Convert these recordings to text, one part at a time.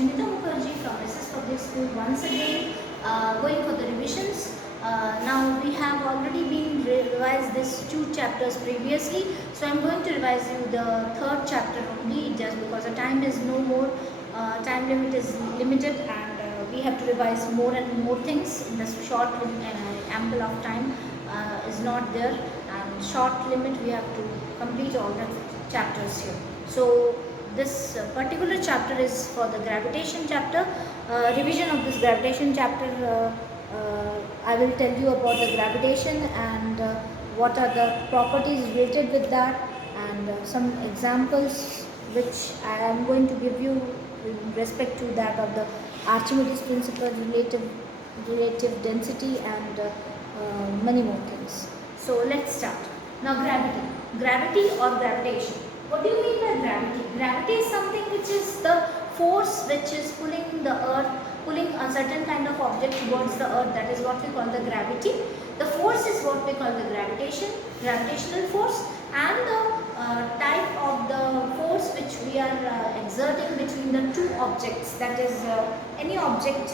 Junita Mukherjee from SS Public School once again, going for the revisions. Now we have already been revised these 2 chapters previously, so I am going to revise you the 3rd chapter only, just because the time is no more, time limit is limited, and we have to revise more and more things in this short ample of time is not there, and short limit we have to complete all the chapters here. So this particular chapter is for the gravitation chapter. Revision of this gravitation chapter, I will tell you about the gravitation and what are the properties related with that, and some examples which I am going to give you in respect to that of the Archimedes principle, relative density, and many more things. So let's start. Now gravity or gravitation. What do you mean by gravity? Gravity is something which is the force which is pulling the earth, pulling a certain kind of object towards the earth. That is what we call the gravity. The force is what we call the gravitational force, and the type of the force which we are exerting between the 2 objects. That is any object,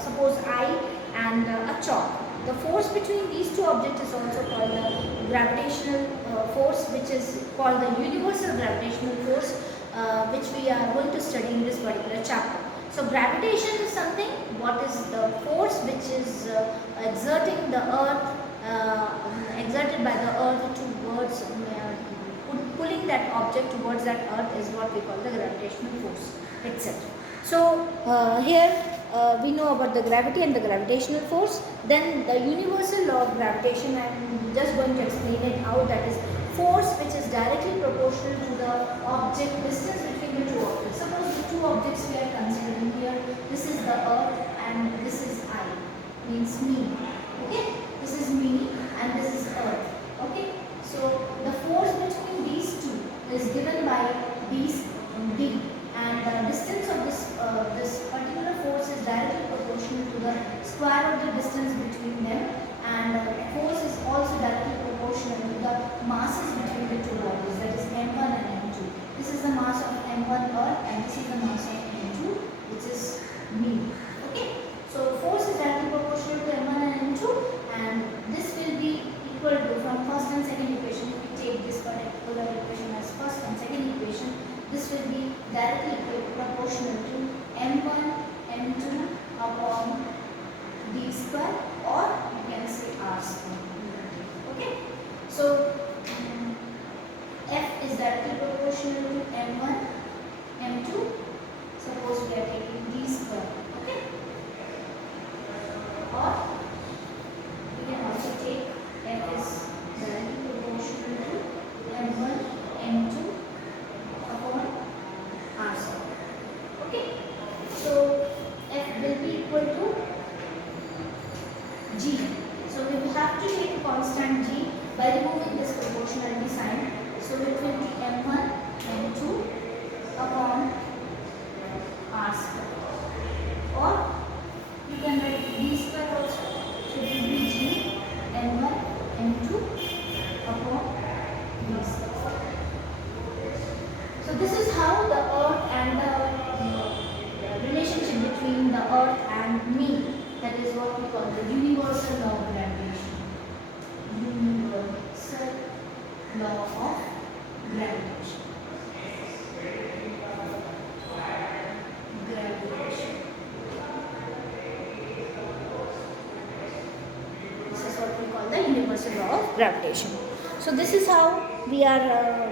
suppose I and a chalk. The force between these 2 objects is also called the gravitational force, which is called the universal gravitational force, which we are going to study in this particular chapter. So gravitation is something, what is the force which is exerting the earth, exerted by the earth towards, pulling that object towards that earth is what we call the gravitational force, etc. So here we know about the gravity and the gravitational force. Then the universal law of gravitation, I am just going to explain it out. That is force which is directly proportional to the object distance between the 2 objects. Suppose the 2 objects we are considering here, this is the earth and this is I, means me. Okay, this is me and this is earth. Okay, so the force between these 2 is given by these d, and the distance of this particular force is directly proportional to the square of the distance between them, and force is also directly proportional to the masses between the 2 bodies, that is m1 and m2. This is the mass of m1 earth and this is the mass of m2, which is me. Okay, so force is directly proportional to m1 and m2, and this will be equal to, from first and second equation, if we take this particular equation as first and second equation, this will be directly proportional to m1 m2 upon d square, or you can say r square. Okay, so f is directly proportional to m1 m2. Suppose we are taking d square. Okay, or we can also take f is directly proportional to m1 m2 upon r square. Okay, so f will be equal to g. So we will have to take a constant g by removing this proportionality sign. So it will be m1 m2 upon r square, or you can write d square also. So it will be g m1 m2 upon d square. So this is how the earth and the relationship between the earth and me, that is what we call the universal law of gravitation. Universal law of gravitation. This is what we call the universal law of gravitation. So this is how we are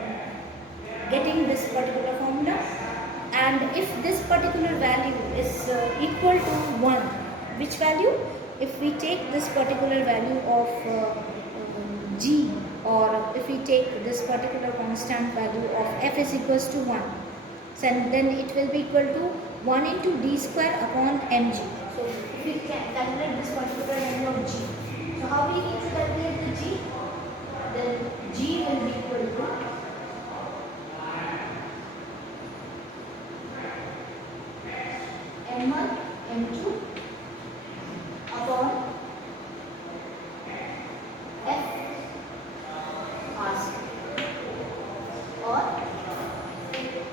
getting this particular formula, and if this particular value is equal to 1, which value? If we take this particular value of g, or if we take this particular constant value of f is equals to 1, then it will be equal to 1 into d square upon mg. So if we can calculate this particular value of g, so how we need to calculate the g? Then g will be equal to m1 m2 upon f r square, or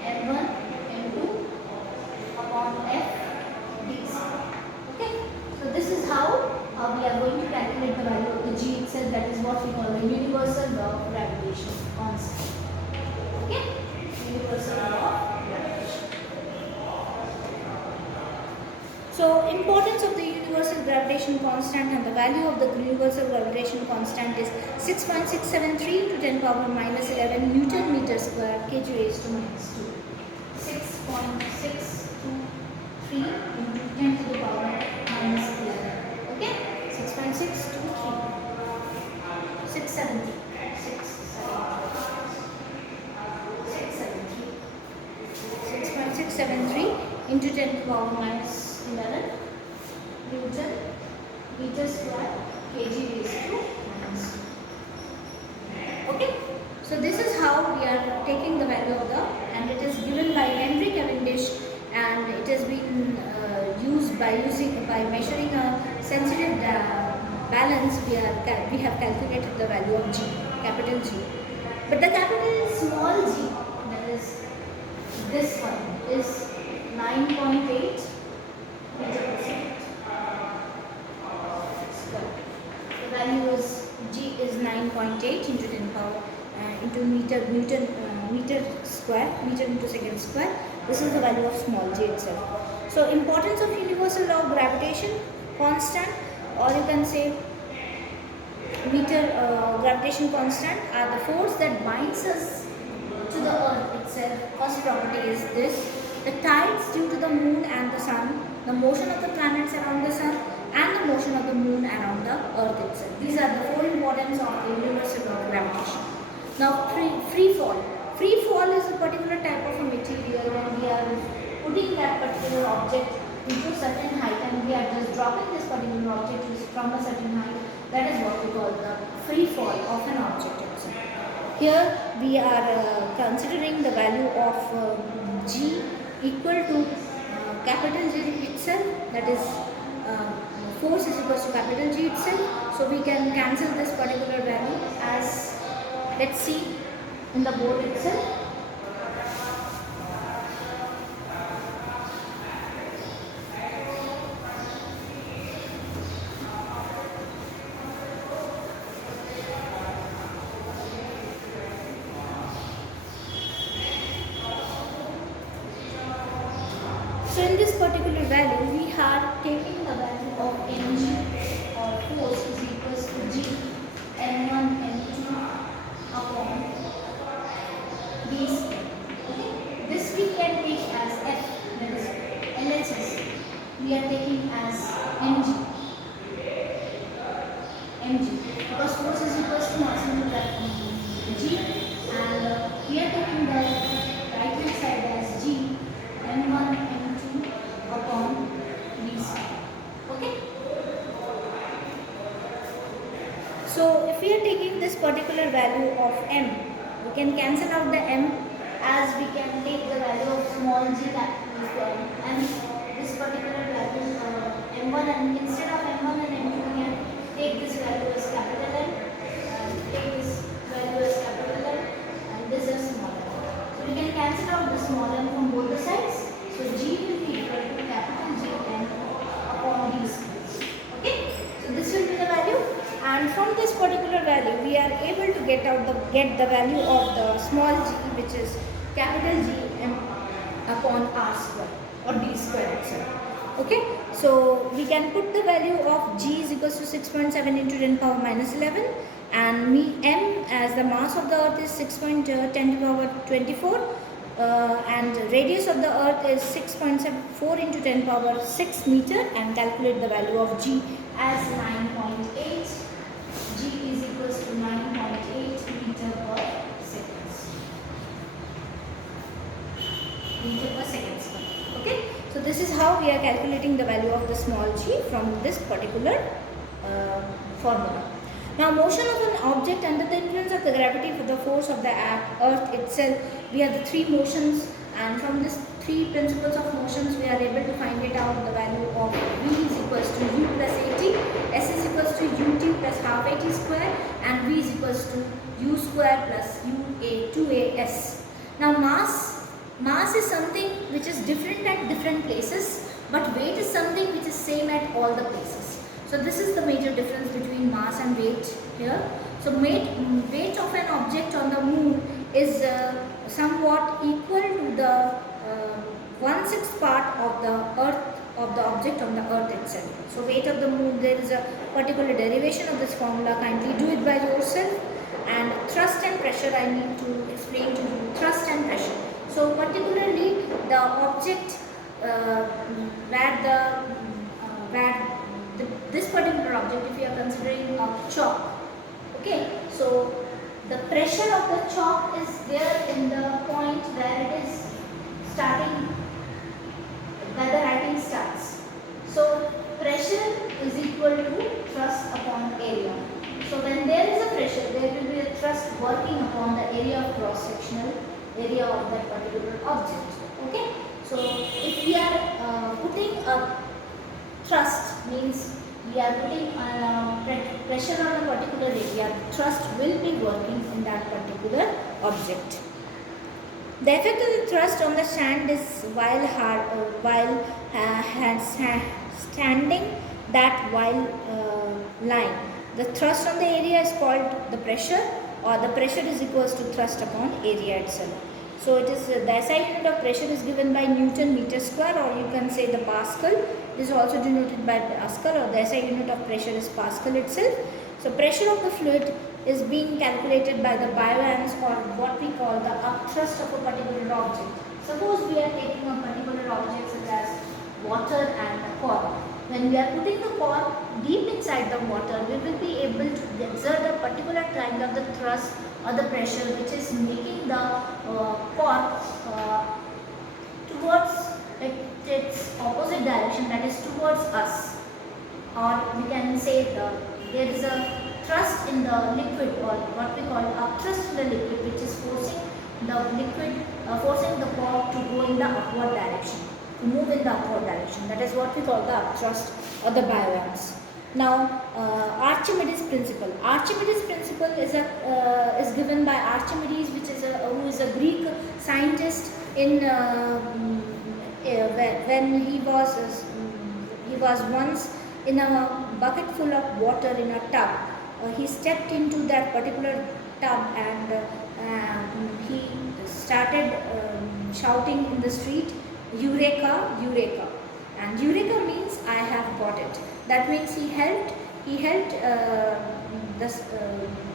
m1 m2 upon So importance of the universal gravitation constant and the value of the universal gravitation constant is 6.673 to 10 power minus 11 Newton meter square kg raised to minus 2. 6.623 into 10 to the power minus 11. Okay? 6.623. 673. 6.673 into 10 to the power minus 11 Newton meter square kg raised to minus 2. Okay, so this is how we are taking the value of the, and it is given by Henry Cavendish, and it has been used by measuring a sensitive balance. We have calculated the value of G, capital G, but the capital small g, that is this one, is 9.8 meter per second. The value is G is 9.8 into 10 power into meter into second square. This is the value of small g itself. So importance of universal law of gravitation constant, or you can say gravitation constant, are the force that binds us to the earth itself. First property is this: the tides due to the moon and the sun, the motion of the planets around the sun, and the motion of the moon around the earth itself. These are the four importance of the universal law of gravitation. Now free fall. Free fall is a particular type of a material when we are putting that particular object into a certain height and we are just dropping this particular object from a certain height. That is what we call the free fall of an object itself. Here we are considering the value of G equal to capital G itself, that is force is equal to capital G itself. So we can cancel this particular value as, let's see in the board itself. So in this particular value, we are taking the value of mg, or force, is equals to G m1 m2 upon d square. Okay, this we can take as F, that is LHS. We are taking as mg, because force is equals to mass into G, and we are taking the right hand side as G m1 upon d square. Okay, so if we are taking this particular value of m, we can cancel out the m, as we can take the value of small g, that is m, this particular value m1, and instead of m1 and m2 we can take this value as capital M, and take this value as capital M, and this is small m. So we can cancel out the small m from both the sides. So G will be equal to capital G m upon d square. Okay, so this will be the value, and from this particular value we are able to get the value of the small g, which is capital G m upon r square, or d square itself. Okay, so we can put the value of G is equals to 6.7 into 10 power minus 11, and m as the mass of the earth is 6.10 to the power 24. And radius of the earth is 6.74 into 10 power 6 meter, and calculate the value of G as 9.8. G is equals to 9.8 meter per second. Okay, so this is how we are calculating the value of the small g from this particular formula. Now, motion of an object under the influence of the gravity for the force of the earth itself, we have the three motions, and from these three principles of motions we are able to find it out, the value of V is equals to U plus AT, S is equals to UT plus half AT square, and V is equals to U square plus UA 2AS. Now, mass is something which is different at different places, but weight is something which is same at all the places. So this is the major difference between mass and weight here. So weight of an object on the moon is somewhat equal to the 1/6 part of the of the object on the earth itself. So weight of the moon, there is a particular derivation of this formula. Kindly do it by yourself. And thrust and pressure, I need to explain to you thrust and pressure. So particularly the object this particular object, if you are considering a chalk, okay, so the pressure of the chalk is there in the point where it is starting, where the writing starts. So pressure is equal to thrust upon area. So when there is a pressure, there will be a thrust working upon the area of cross-sectional area of that particular object. Okay. So if we are putting a thrust, means we are putting pressure on a particular area, thrust will be working in that particular object. The effect of the thrust on the sand is while standing that while lying. The thrust on the area is called the pressure, or the pressure is equals to thrust upon area itself. So it is the SI unit of pressure is given by Newton meter square, or you can say the Pascal. It is also denoted by Pascal, or the SI unit of pressure is Pascal itself. So pressure of the fluid is being calculated by the bioams, or what we call the upthrust of a particular object. Suppose we are taking a particular object such as water and a cork. When we are putting the cork deep inside the water, we will be able to exert a particular kind of the thrust or the pressure which is making the cork towards its opposite direction, that is towards us. Or we can say there is a thrust in the liquid, or what we call upthrust in the liquid, which is forcing the liquid, forcing the cork to go in the upward direction, to move in the upward direction. That is what we call the upthrust or the bioams. Now, Archimedes principle. Archimedes principle is given by Archimedes, which is who is a Greek scientist. In when he was once in a bucket full of water in a tub. He stepped into that particular tub and he started shouting in the street, "Eureka, Eureka!" And Eureka means I have got it. That means he helped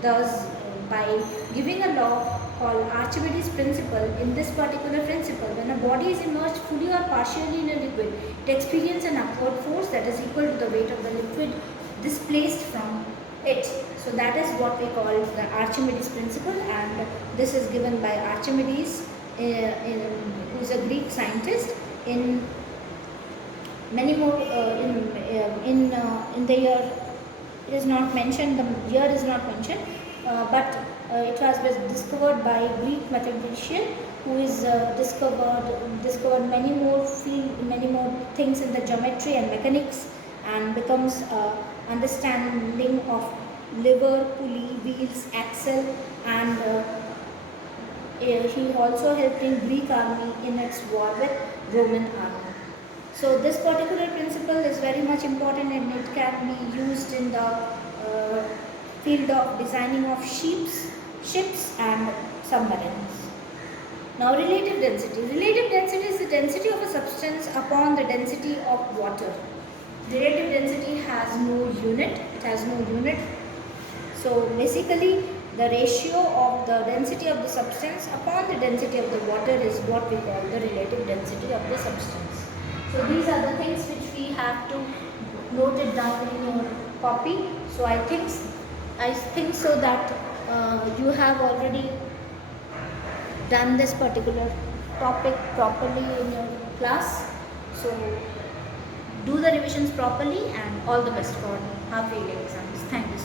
thus by giving a law called Archimedes principle. In this particular principle, when a body is immersed fully or partially in a liquid, it experiences an upward force that is equal to the weight of the liquid displaced from it. So that is what we call the Archimedes principle, and this is given by Archimedes, who is a Greek scientist. In many more in the year, it is not mentioned, the year is not mentioned, but it was discovered by a Greek mathematician who is discovered many more things in the geometry and mechanics, and becomes understanding of lever, pulley, wheels, axle, and he also helped in Greek army in its war with Roman army. So this particular principle is very much important, and it can be used in the field of designing of ships and submarines. Now, relative density. Relative density is the density of a substance upon the density of water. Relative density has no unit. It has no unit. So basically, the ratio of the density of the substance upon the density of the water is what we call the relative density of the substance. So these are the things which we have to note it down in your copy. So I think so that you have already done this particular topic properly in your class. So do the revisions properly, and all the best for half yearly exams. Thank you.